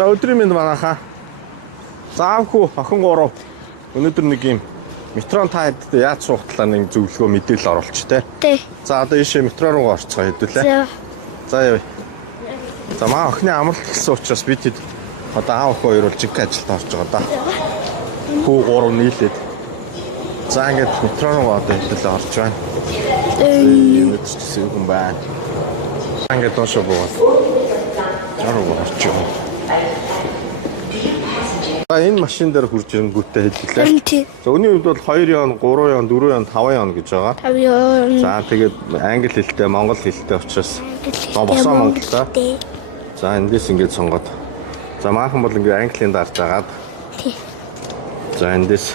За өдрийн мэнд манайхаа. Заавхүү охин 3 өнөөдөр нэг юм метрон таад яаж суух талаар нэг зөвлөгөө мэдээлэл оруулчих те. Тий. За одоо ийшээ метро руу орцгоо хэдүүлээ. За яа. За маа охины амралт гэсэн учраас бид хэд одоо аав охин хоёр бол жиг ажилд орж байгаа да. Хүү 3 нийлээд. За ингээд метро руу одоо хэдүүлээ орж байна. Өнөөдөр ч гэсэн хүн байна. Ингээд доошо буугаад. Аруу орч юм. Энэ машин дээр хурж ирэнгүүтээ хэллээ. За өний үед бол 2 яон, 3 яон, 4 яон, 5 яон гэж байгаа. 5 яон. За тэгээд англи хэлтэй, монгол хэлтэй учраас босоо монголтой. За эндээс ингэж сонгоод. За maaхан бол ингээ английн дарж агаад. Тий. За эндээс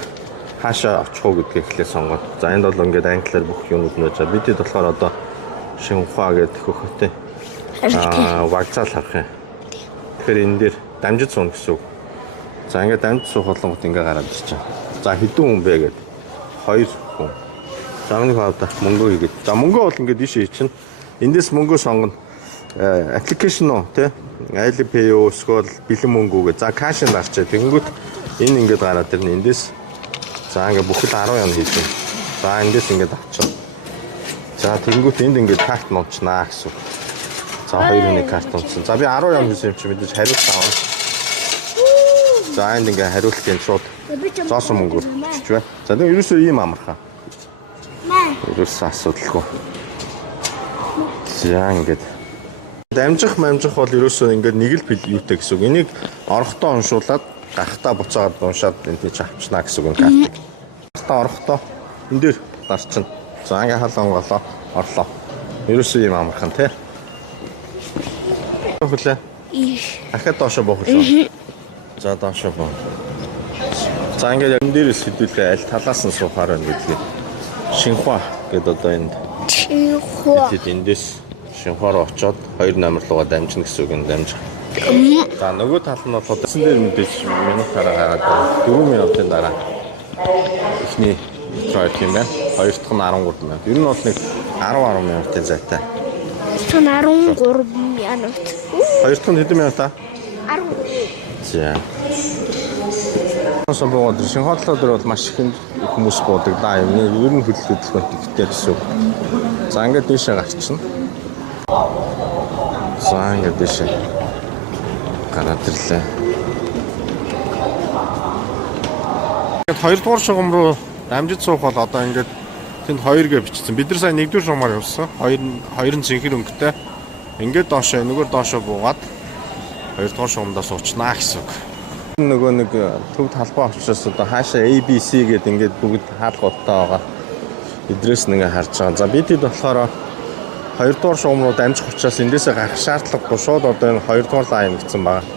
хаашаа очих уу гэдгийг эхлээ сонгоод. За энд бол ингээ англиар бүх юмуд нэж. Бидэд болохоор одоо Шинхуа гэдэг хөхөтэй. Вокзал харах юм. Тэгэхээр энэ дээр дамжид суuna гэсэн үг. За ингээд дамжид суух болгоод ингээ гараад ирчихэ. За хэдэн хүн бэ гэдэг. 2 хүн. За миний хавда мөнгө хийгээд. За мөнгө бол ингээд ийшээ чинь. Эндээс мөнгө сонгоно. Аппликейшн уу тий? Alipay юу эсвэл бэлэн мөнгө үү гэ. За кашин дарчаа. Тэгэнгүүт энэ ингээд гараад ирнэ. Эндээс за ингээд бүхэл 10 ян хийж байна. За эндээс ингээд авчих. За тэгэнгүүт энд ингээд карт нуучнаа гэсэн. За 2 хүний карт нуучсан. За би 10 ян гэсэн юм чи мэдээж хариулт авна. За энд ингээ хариултын шууд зоосон мөнгөөр чиж байна. За тэгээ ерөөсөө ийм амархаа. Ерөөсөө асуудалгүй. За ингээд дамжих бол ерөөсөө ингээд нэг л юутэй гэсэн үг. Энийг орохдоо уншуулад гарахтаа буцаагаад уншаад энэ тийч авчнаа гэсэн үг картыг. Гарахтаа орохдоо энэ дээр дарчихна. За ингээ халуун голоо орлоо. Ерөөсөө ийм амархан тий. Хөглөө. Ахад доошо боохлоо. За доошо боо. За ингээд энэ дээрээс хэдүүлээ аль талаас нь суухаар байна гэдгийг. Шинхуа гэдэг одоо энд. Шинхуа. Тэд эндээс Шинхуа руу очоод 2 номер руугаа дамжина гэсэн үг нь дамжих. За нөгөө тал нь бол эсэн дээр мэдээж минутаараа гараад 4 минутын дараа ихний метро юм байна. Хоёр дахь нь 13 минут. Ер нь бол нэг 10 минутын зайтай. Тэн 13 минут. Хоёр дахь нь хэдэн минут аа? 10. За. Сонбоод Шинхуатлаа дээр бол маш их хүмүүс буудаг да юм. Ер нь хөдөлгөөнтэй гэсэн үг. За ингээд дэшээ гарчихна. За ингээд дэшээ гараад ирлээ. Ингээд 2 дугаар шугам руу дамжид суух бол одоо ингээд тэнд 2 гэж бичсэн. Бид нар сайн 1 дугаар шугамаар явсан. 2 нь цэнхэр өнгөтэй. Ингээд доошоо нөгөө доошоо буугаад 2 дугаар шугамдаа суучнаа гэсэн үг. Нөгөө нэг төв талбай учраас одоо хаашаа ABC гэдэг ингээд бүгд хаалгуудтай байгаа. Идрээс нэгэ харж байгаа. За бидэд болохоор 2 дугаар шугам руу дамжих учраас эндээсээ гарах шаардлагагүй шууд одоо энэ 2 дугаар лайн гэсэн байгаа.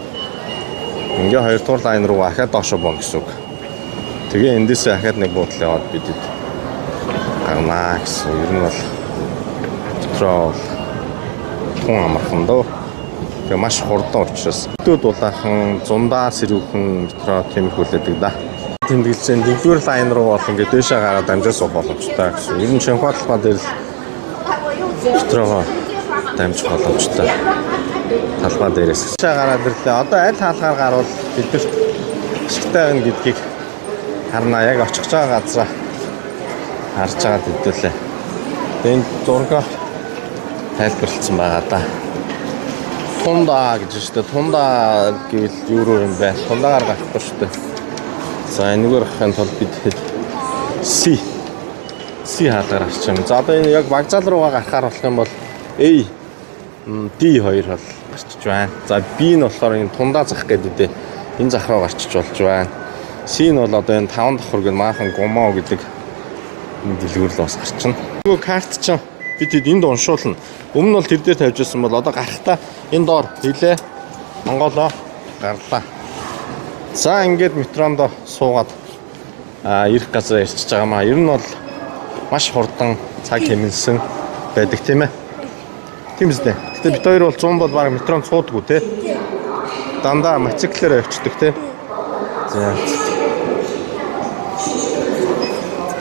Ингээ 2 дугаар лайн руу ахаад доошоо боо гэсэн үг. Тэгээ эндээсээ ахаад нэг буудлаа яваад бидэд гарнаа гэсэн. Ер нь бол метро хүн амархан дөө. Тэгээ маш хурдан учраас өдөөд улаахан зундаа сэрүүхэн метро тиймэрхүүлээдэг да. Тэмдэглэсэн 1-р лайн руу бол ингээд дэшээ гараад дамжиж суух боломжтой гэсэн. Ер нь Шинхуатлаа дээр л метроо дамжих боломжтой. Талбай дээрээс дэшээ гараад ирлээ. Одоо аль хаалгаар гарвал бидэрт ашигтай байна гэдгийг харнаа. Яг очих байгаа газраа харж байгаа хэдүүлээ. Энд зураг тайлбарлагдсан байгаа да. Тунда гэж шүү дээ. Тунда гэвэл юу руу юм бэ? Тундагаар гарахгүй шүү дээ. За энэгээр гарахын тулд бид C хаалгаар гарчих юм. За одоо энэ яг вокзал руугаа гарахаар болох юм бол A D2 бол гарчиж байна. За B нь болохоор энэ тундаа зах гэдэг дээ. Энэ зах руу гарчиж болж байна. C нь бол одоо энэ 5 давхар гэн maaхан гумоо гэдэг энэ дэлгүүр л бас гарчна. Нөгөө карт чинь бид энд уншуулна. Өмнө нь бол тэр дээр тавьж ирсэн бол одоо гарахтаа энэ доор хилээ Монголоо гарлаа. За ингээд метронд суугаад ирэх газар ирчихэж байгаа маа. Ер нь бол маш хурдан цаг хэмнэлсэн байдаг тийм ээ. Тийм үстэй. Гэтэ бид хоёр бол 100 бол баг метронд суудаггүй те. Дандаа мотоциклээр явчихдаг те. За